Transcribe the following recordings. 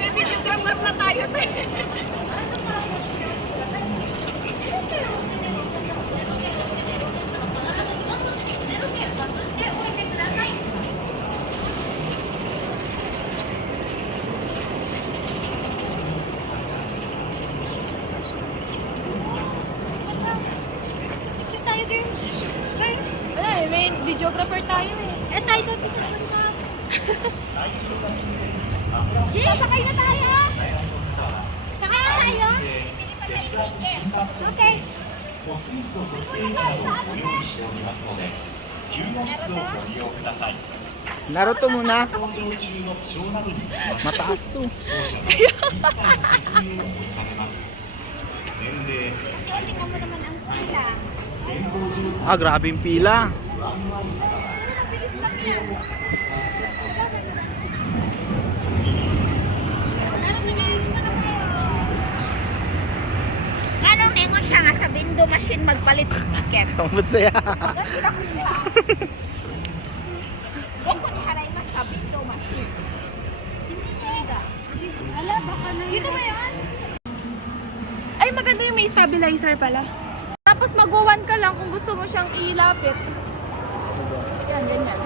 May videographer na tayo. May videographer tayo eh. Eh, tayo doon sa punta. Sakay na tayo! Sakay na tayo? Okay. Naruto muna. Mataas to. Tingnan mo naman ang pila. Ah, grabe yung pila. Bilis lang yan. Anong ningon siya nga sa window machine magpalit ng ticket? Kamot saya. Huwag ko ni haray mas sa window machine. Ala, baka na yun. Dito ba yan? Ay, maganda yung may stabilizer pala. Tapos mag-1 ka lang kung gusto mo siyang ilapit. Yan, yan, yan.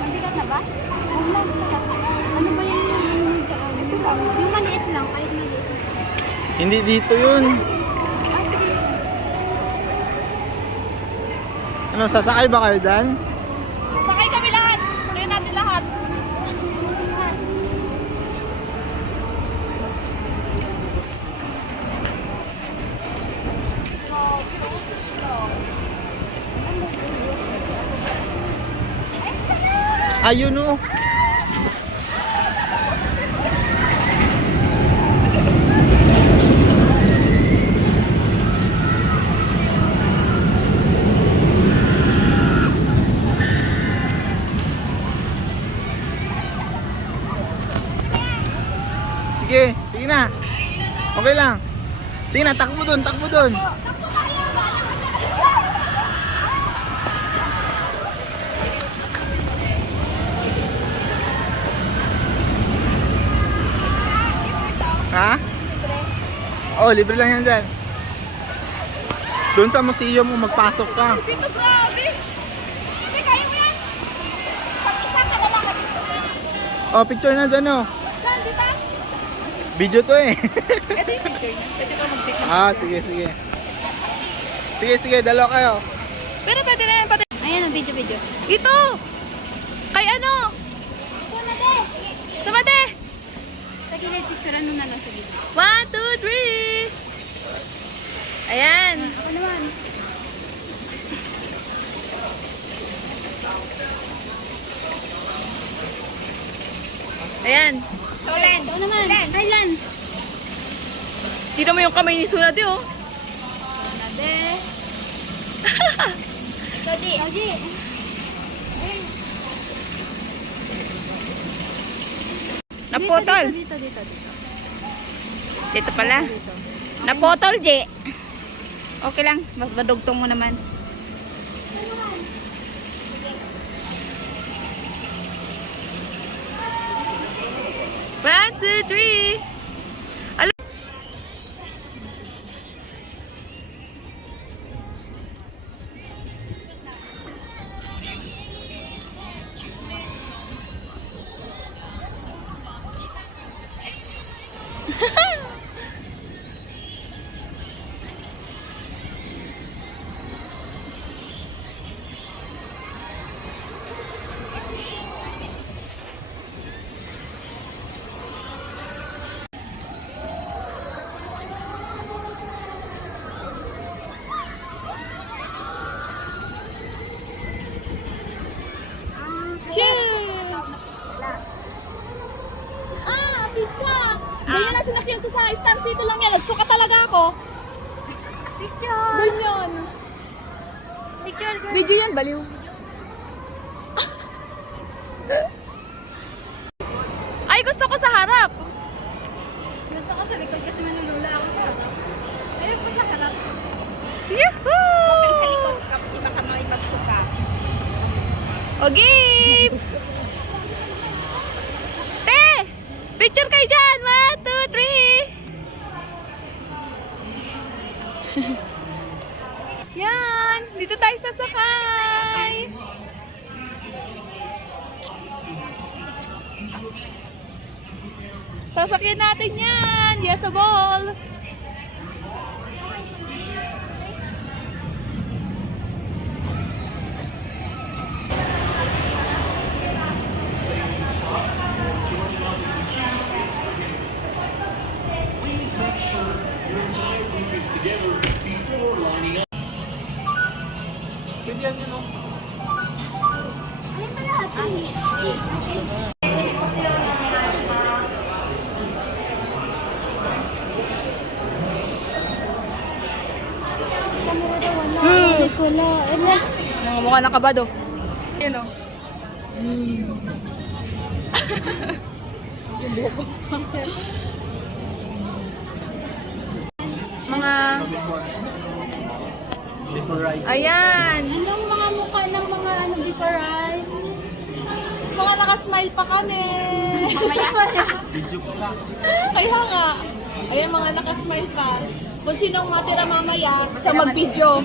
Mabigat na ba? Huwag lang. Ano ba yung ito lang? Yung maliit lang, kahit maliit. Hindi dito yun. Ah, sige. Ano, sasakay ba kayo dyan? Sakay kami lahat. Sakay natin lahat. Ayun o. Sige, sige na. Okay lang. Sige na, takbo dun, takbo dun. Ha? Oh, libre lang yan dyan. Doon sa museum mo magpasok ka. Dito, grabe. Hindi, kaya mo yan. Pag-isa ka na lang. Oh, picture na dyan oh. Saan, dito? Video to eh. Ito yung picture niya. Pwede ka mag-take ng Ah, sige, sige. Sige, sige, dalawa kayo. Pero pwede na yan. Pati. Ayan ang video. Ito! Kay ano? Sumade! Sa gilid, picturean mo na lang sa gilid. 1, 2, 3! Ayan. Ako naman. Ayan. Tolen. Ito naman. Thailand. Tignan mo yung kamay ni Sunade, oh. Nade. Ikaw di. Ikaw di. Napotol. Dito. Dito pala. Napotol, J. Okay lang. Mas badugtong mo naman. One, two, three. Ganyan lang sinakyan ko sa Star City lang yan. Nagsuka talaga ako. Picture! Ganyan. Picture, girl. Video yan, baliw. Ay, gusto ko sa harap. Gusto ko sa likod kasi manulula ako sa harap. Ayun po sa harap. Yahoo! Sa likod ka kasi baka may magsuka. Okay! Te! Picture kayo dyan! 1, 2, 3! Yan! Dito tayo sasakay! Sasakyan natin yan! Yes, a ball! Pwede yan yun, oh. Ayun pala ate. Camera daw wala. Ulit wala. Ala. Mga mukha ng kabado. Yan o. Picture. Mga... Before right. Ayan! Anong mga mukha ng mga ano before eyes? Mga nakasmile pa kami. Video ko lang. Kaya nga. Ayan, mga nakasmile pa. Kung sinong matira mamaya, siya mag-video.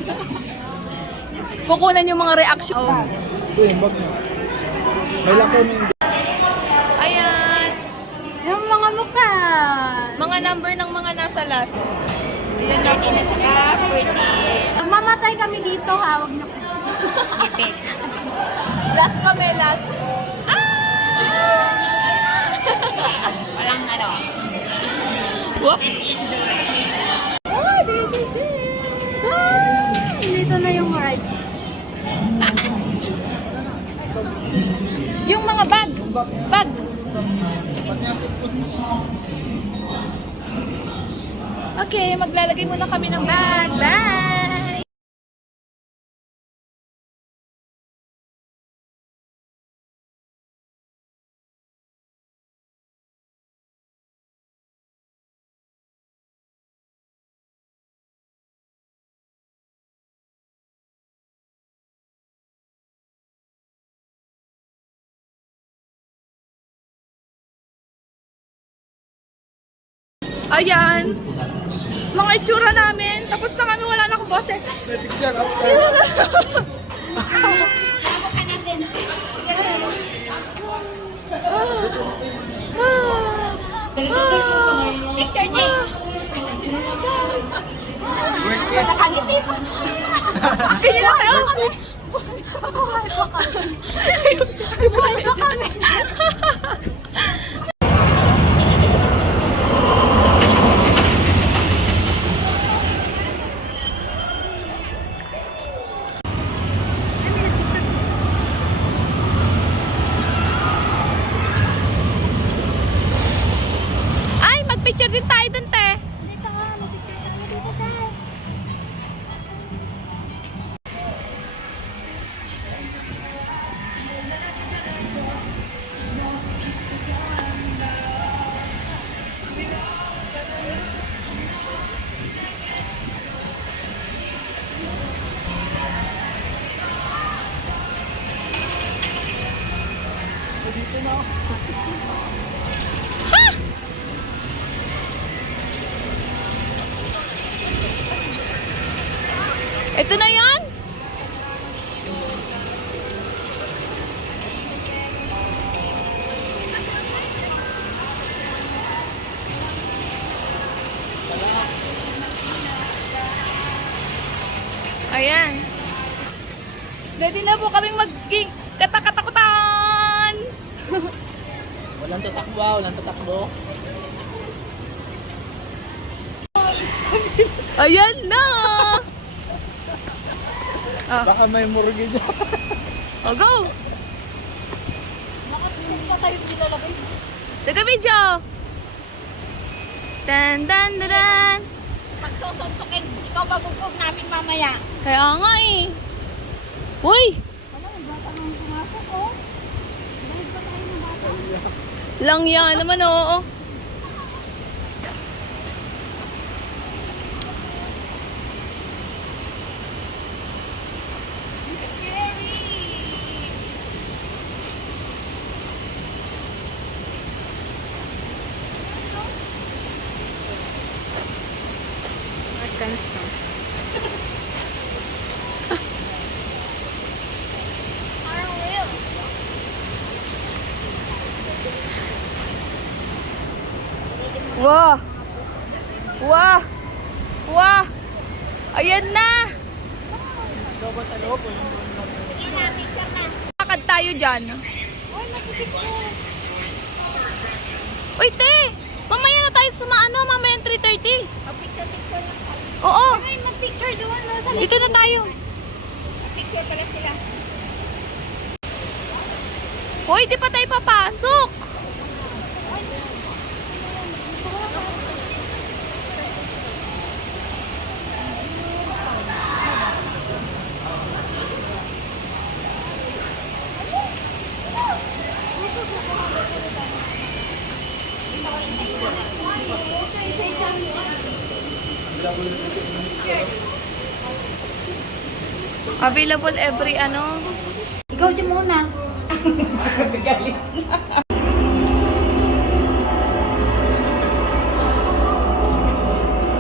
Kukunan yung mga reaction. Oh. Uy, bag mo. May lako ng... Ayan. Yung mga mukha. Mga number ng mga nasa last. Ayan na po. At saka 40. Mamatay kami dito ha. Huwag na ipit. Last kami, last. Walang ano. Whoops! Oh, this is it! Dito na yung rice. Yung mga bag. Bag. Ba't niya cellphone mo? Okay, maglalagay muna kami ng bag. Bye! Ayan. Mga itsura namin. Tapos na kami, wala na akong boses. May picture after. Mukha natin. Picture niya. Work it. Nakangiti pa. Kaya na tayo. Buhay pa kami. Buhay pa kami. Ay, magpicture din tayo dun, te. Dito ka. Dito tayo. Ito na yon. Ayan. Ready na po kaming maging katakatakutan. Walang tatakbo, walang tatakbo. Ayan na. Baka may murgi dyan. Oh, go. Nakapunta tayo dito lagay. Taga video. Dan, dan, dan, dan. Magsusuntukin, ikaw babubog namin mamaya. Kaya nga eh. Uy! Ano, ang bata nang pumasok, oh. Dahil ba tayo ng bata? Lang yan naman, oo. Arkansas. Wah! Wah! Wah! Ayan na! Lakad tayo dyan. Uy, te! Mamaya na tayo sa mamaya 3:30. Mag-picture-picture lang tayo. Oo, Ay, mag-picture doon, no? Sa dito na tayo. picture pala sila. Hoy, di pa tayo papasok. Available every Ikaw dyan muna.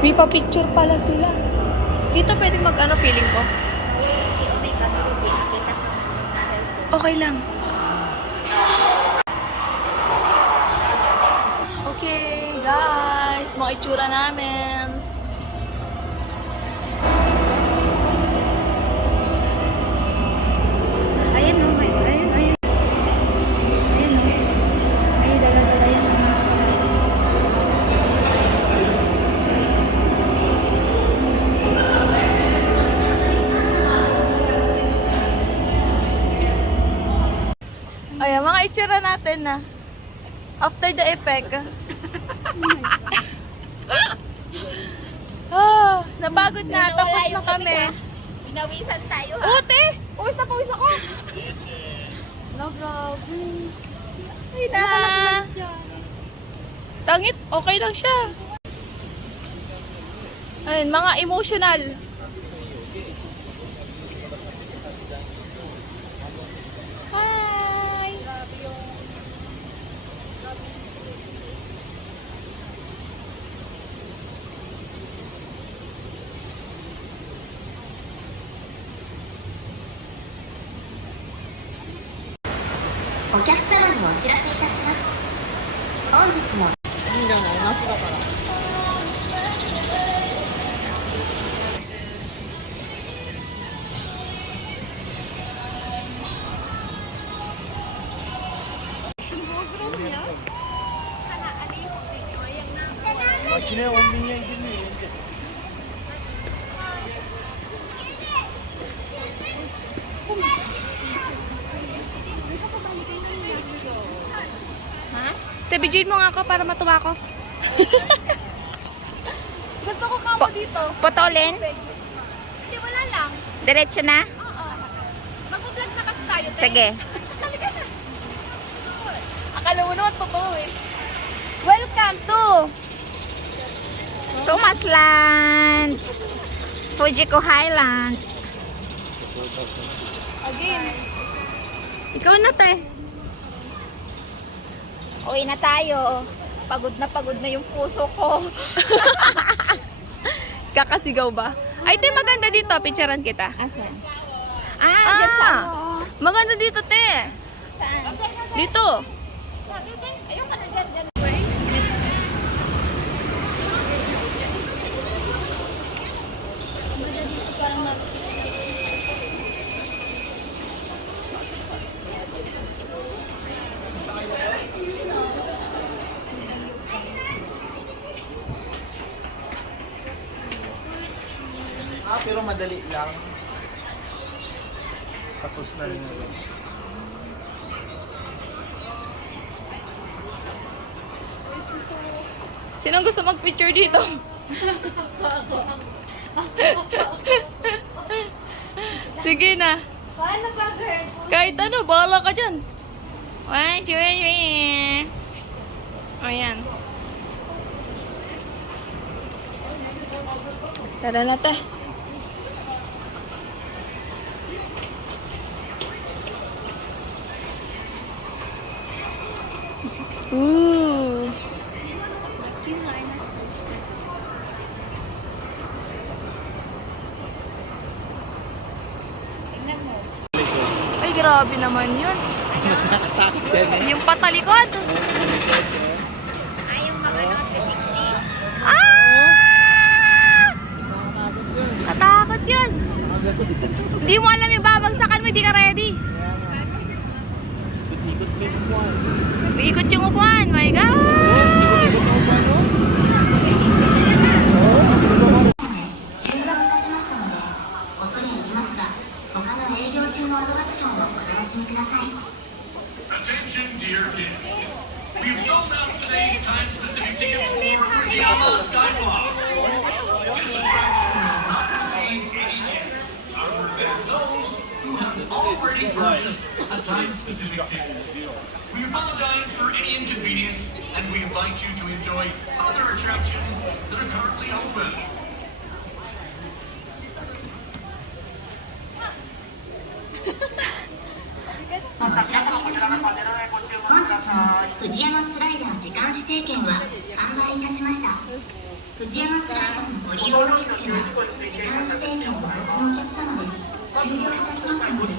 May pa-picture pala sila. Dito pwede feeling ko. Okay lang. Okay, guys. Mga itsura namin. Ayan, no? Ayun. Ayun, no? Ayun, dala-dala yan. Ayan, mga itsura natin na. After the effect. Napagod na. Tapos na kami. Pinawisan tayo, ha? Ute! Pawis na pawis ako. No, grabe. Ay na. Tangit, okay lang siya. Ayun, mga emotional. Hi!お客様にお知らせいたします。本日のTebijin mo nga ako para matuwa ko. Gusto ko kamo dito. Potolin? Hindi, wala lang. Diretso na? Oo. Mag-vlog na kasi tayo. te. Sige. Halika na. Akala mo naman totoo eh. Welcome to Thomas Land. Fujiko Highland. again. Ikaw na, te. Uwi na tayo. Pagod na yung puso ko. Kakasigaw ba? Ay, te, maganda dito. Picturean kita. Asan? Dyan sa ano. Maganda dito, te. Saan? Dito. Ayun ka na dyan. Pero madali lang. Tapos na rin yun. Sinong gusto mag-picture dito? Sige na. Paano ba, girl? Kahit ano, bahala ka dyan. 1, 2, 3. O yan. Tara na, te. Ooh. Ay, grabe naman yun. Mas nakatakot yan eh. Yung patalikod. Ayaw makanot sa 60. Ah! Katakot yun. Hindi mo alam yung babagsakan mo, hindi ka ready. Ikot yung upuan. My God! 終盤いたしましたので恐れ入りますが他の営業中のアトラクションをお楽しみください Attention, dear guests. We've sold out today's time-specific tickets for Fujiyama Skywalk. This attraction will not receive any guests other than those who have already purchased a time-specific ticket. We apologize for any inconvenience, and we invite you to enjoy other attractions that are currently open. お知らせいたします本日の藤山スライダー時間指定券は完売いたしました藤山スライダーのご利用受付は時間指定券をお持ちのお客様で終了いたしましたので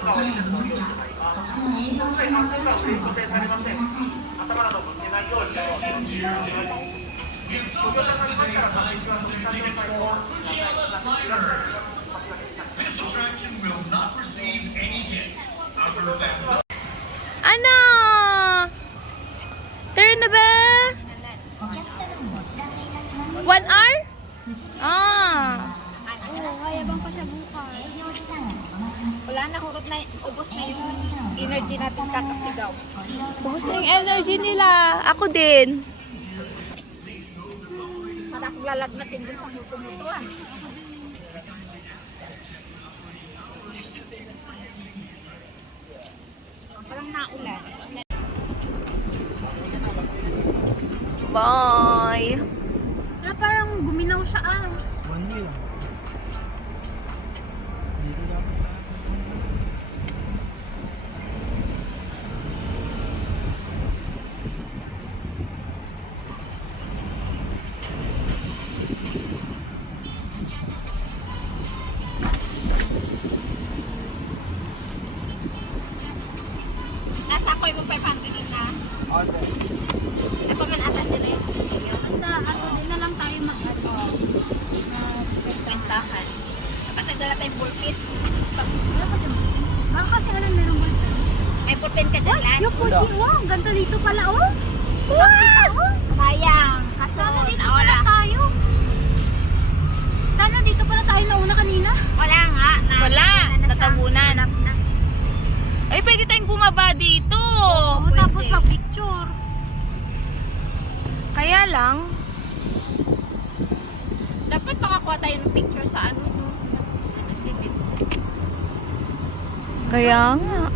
恐れ入りますが他の営業中のアトラクションをお楽しみください Attention, dear guests. We've sold out today's time-specific tickets for Fujiyama Slider. This attraction will not receive any guests other than those. Ano? Turn na ba? お客様にお知らせいたします 1 hour? 富士急 Ah. アトラクションの営業時間が異なります Wala na, hurot na, ubos na 営 yung 業時間を energy natin kakasigaw. ご利用くだ Bukas さ na い yung energy nila. Ako din. Para akong lalagnatin dun sa muto-mutuan. Parang naulan. Bye. Parang guminaw siya ah. One year. Dito dapat tayo. Nasa ako yung 500 na. Okay. Hindi pa man atan nila yung sinilyo. Basta ako din na lang tayo mag-ano. Kwentahan. Dapat nagdala tayong bullpit. Baka kasi alam merong bullpit. May bullpit ka dyan lang. Yung Fuji, wow, ang ganda dito pala oh. Wow! Sayang. Kaso, sana dito pala tayo. Sana dito pala tayo nauna kanina. Wala nga. Wala. Natabunan. Wala na. Ay, pwede tayong bumaba dito. Oo, tapos mag-picture. Kaya lang, Dapat makakuha tayo ng picture sa ano. kaya nga.